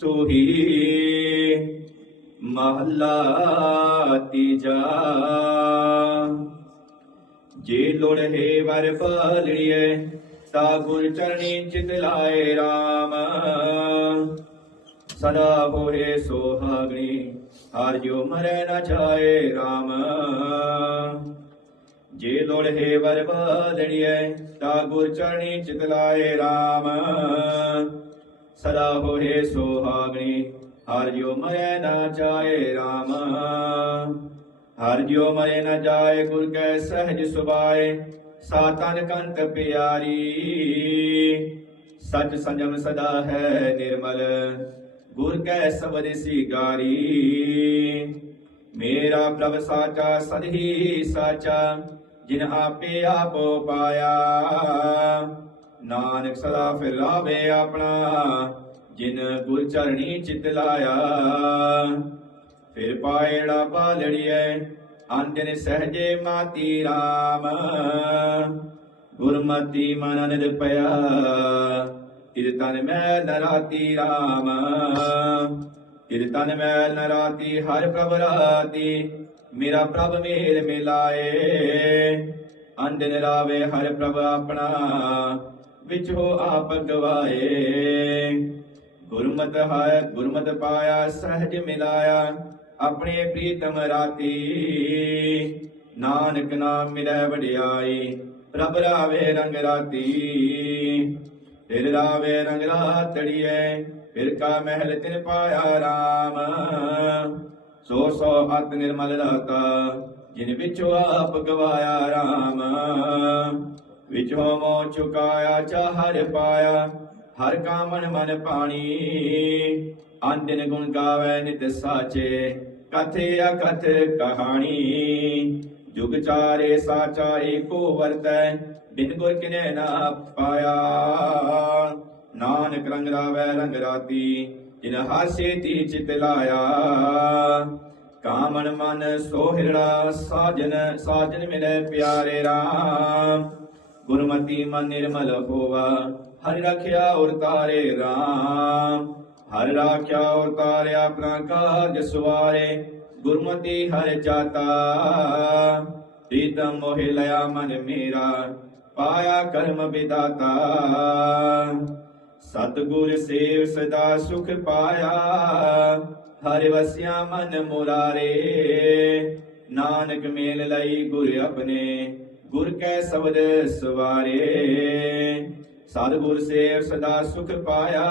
ਸੋਹੀ ਮਹਲਾ ਤੀਜਾ। ਜੇ ਲੋੜ ਹੈ ਵਰ ਪਾਲੜੀਏ, ਤਾ ਗੁਰ ਚਰਣੀ ਚਿਤ ਲਾਏ RAM ਸਦਾ ਹੋਏ ਸੋਹਾਗਣੀ, ਹਰ ਜੋ ਮਰੈ ਨਾ ਜਾਏ RAM ਜੇ ਲੋੜ ਹੈ ਵਰ ਪਾਲੜੀਏ, ਤਾ ਗੁਰ ਚਰਣੀ ਚਿਤ ਲਾਏ RAM ਸਦਾ ਹੋਏ ਸੋਹਾਗਣੀ, ਹਰ ਜੋ ਮਰੈ ਨਾ ਜਾਏ RAM ਹਰ ਜੋ ਮਰੇ ਨਾ ਜਾਏ ਗੁਰ ਕੈ ਸਹਿਜ ਸੁਭਾਏ, ਸਾਤਨ ਕੰਤ ਪਿਆਰੀ। ਸਚ ਸੰਜਮ ਸਦਾ ਹੈ ਨਿਰਮਲ, ਗੁਰ ਕੈ ਸਬਦ ਸਿਗਾਰੀ। ਮੇਰਾ ਪ੍ਰਭ ਸਾਚਾ, ਸਦਹੀ ਸਾਚਾ, ਜਿਨ ਆਪੇ ਆਪੋ ਪਾਇਆ। ਨਾਨਕ ਸਦਾ ਫਿਰ ਲਾਵੇ ਆਪਣਾ, ਜਿਨ ਗੁਰ ਚਰਣੀ ਚਿਤ ਲਾਇਆ। ਫਿਰ ਪਾਇੜਾ ਬਾਲੜੀਐ ਅੰਜਨ ਸਹਜੇ ਮਾਤੀ RAM ਗੁਰਮਤੀ ਮਨ ਨਿਦ ਪਿਆ ਤਿਰ ਤਨ ਮੈਂ ਨਰਾਤੀ RAM ਤਿਰ ਤਨ ਮੈਂ ਨਰਾਤੀ ਹਰ ਪ੍ਰਭ ਰਾਤੀ, ਮੇਰਾ ਪ੍ਰਭ ਮੇਲ ਮਿਲਾਏ। ਅੰਜਨ ਰਾਵੇ ਹਰ ਪ੍ਰਭ ਆਪਣਾ ਵਿੱਚ ਹੋ ਆਪ ਗਵਾਏ। ਗੁਰਮਤ ਹੈ ਗੁਰਮਤਿ ਪਾਇਆ, ਸਹਿਜ ਮਿਲਾਇਆ, ਆਪਣੇ ਪ੍ਰੀਤਮ ਰਾਤੀ। ਨਾਨਕ ਨਾਮ ਮਿਲੈ ਵਡਿਆਈ, ਪ੍ਰਭ ਰਾਵੇ ਰੰਗ ਰਾਤੀ। ਫਿਰ ਰਾਵੇ ਰੰਗ ਰਾਤੜੀਏ ਫਿਰ ਕਾ ਮਹਿਲ ਤਿਨ ਪਾਇਆ RAM ਸੋ ਸੋ ਅਤ ਨਿਰਮਲ ਰਾਤਾ, ਜਿਨ ਵਿਚੋ ਆਪ ਗਵਾਇਆ RAM ਵਿਚੋ ਮੋ ਚੁਕਾਇਆ, ਚਾਹਰ ਪਾਇਆ, ਹਰ ਕਾ ਮਨ ਮਨ ਪਾਣੀ ਅੰਦਿਨ ਗੁਣ ਗਾਵੇ ਨਿਤ ਸਾਚੇ, ਕਥੇ ਅਕਥ ਕਹਾਣੀ। ਜੁਗ ਚਾਰੇ ਸਾਚਾ ਏਕੋ ਵਰਤੈ, ਬਿਨ ਗੁਰ ਕਿਨੇ ਨਾ ਪਾਇਆ। ਨਾਨਕ ਰੰਗ ਰਾਵੈ, ਰੰਗ ਰਾਤੀ, ਜਿਨ ਹਾਸੇ ਤੀ ਚਿਤ ਲਾਇਆ। ਕਾਮਨ ਮਨ ਸੋਹਿਰੜਾ ਸਾਜਨ ਸਾਜਨ ਮਿਲੇ ਪਿਆਰੇ RAM ਗੁਰਮਤੀ ਮਨ ਨਿਰਮਲ ਹੋਵਾ। ਹਰਿ ਰਖਿਆ ਔਰ ਤਾਰੇ RAM ਹਰਿ ਰਾਖਿਆ ਔਰ ਤਾਰੇ ਆਪਣਾ ਕਾਰਜ ਸਵਾਰੇ। ਗੁਰਮਤੀ ਹਰਿ ਚਾਤਾ। ਪ੍ਰੀਤਮ ਮੋਹਿ ਲਿਆ ਮਨ ਮੇਰਾ। ਪਾਇਆ ਕਰਮ ਵਿਦਾਤਾ। ਸਤਿਗੁਰ ਸੇਵ ਸਦਾ ਸੁਖ ਪਾਇਆ। ਹਰਿ ਵਸਿਆ ਮਨ ਮੁਰਾਰੇ। ਨਾਨਕ ਮੇਲ ਲਈ ਗੁਰ ਆਪਣੇ। ਗੁਰ ਕੈ ਸ਼ਬਦ ਸਵਾਰੇ। ਸਤਿਗੁਰ ਸੇਵ ਸਦਾ ਸੁਖ ਪਾਇਆ।